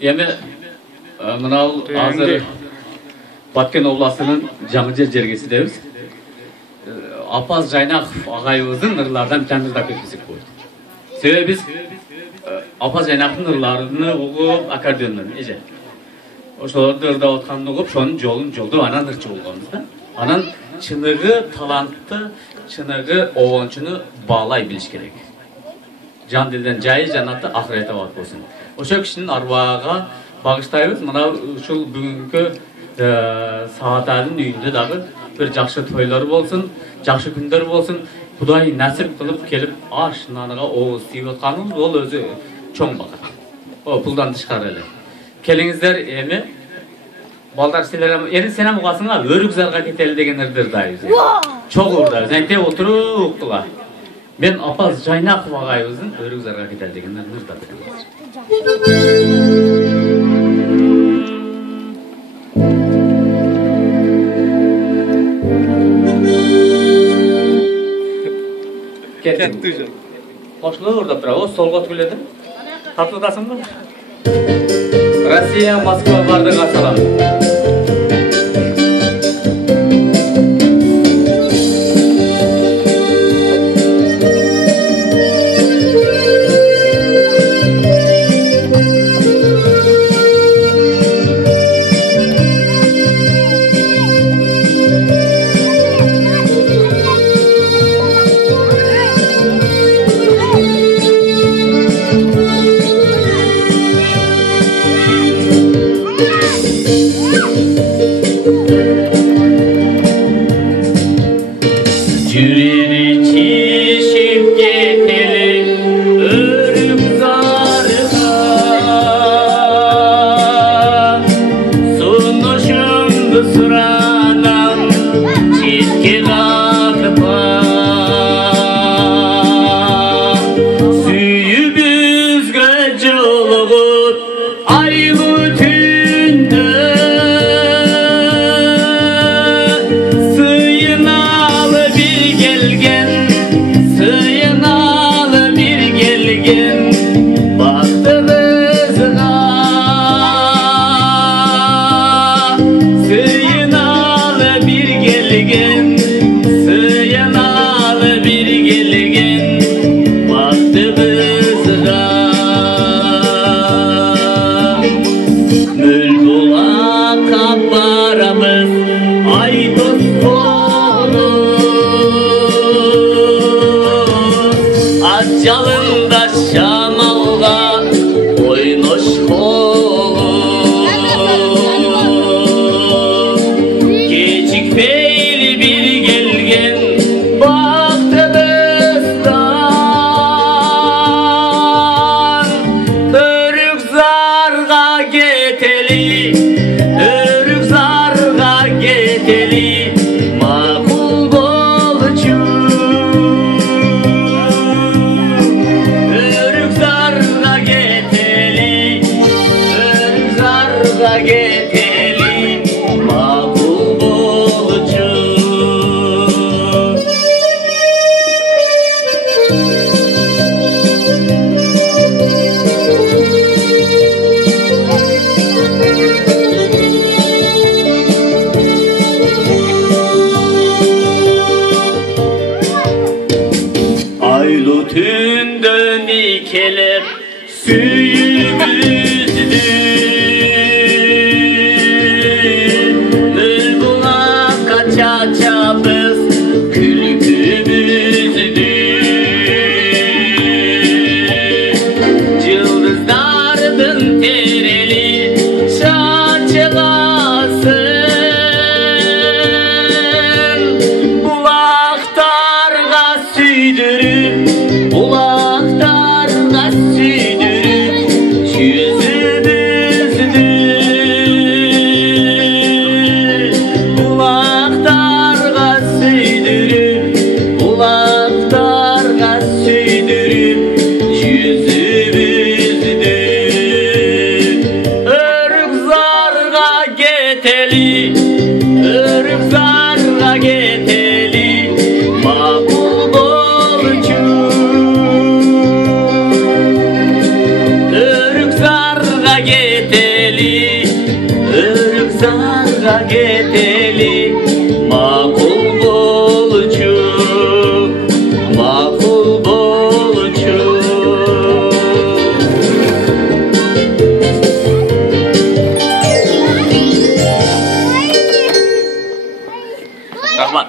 Endi mınau hazır Баткен обласының Жаңыжер жергесидебиз. Апаз Жайнақов ағайыбыздың ырлардан тәмірдап кетпесек болды. Себебі біз Апаз Жайнақовтың ырларыны ұғып, аккордеоннан еже. Ошоларды ырда отқанын ұғып, шоның жолын жолды анан ырчы болғанбыз да. Анан чынығы талантты, чынығы оғаншыны бағалай біліш керек. Жан дилден жайы жанатты ақыреті бат болсын. Ошо кишинин арбаға бағыштайбыз. Мына ушул бүгүнкү Саатадын үйүндө дагы bir жакшы тойлор болсун, жакшы күндөр болсун. Кудай насип кылып келип аш наныга ооз тийип атканыбыз ол өзү чоң бакыт. О, пулдан тышкары эле. Келиңиздер эми балдар силер эми сен угасыңа өрүк зарга кетели деген ырдыр дайбыз. Чоң ырда, зеңте отуруп уктула. Мен Апаз Жайнақов агайыбыздын өрүк зарга кетели деген ырдыр да. Kettin. Qo'shilib o'rda turadi. Solga o'tib Tartildasingmi? Rossiya Moskva bardiga salom. Bulaklarga Yolumuza geteli makul bolçu, makul bolçu. Rahmat.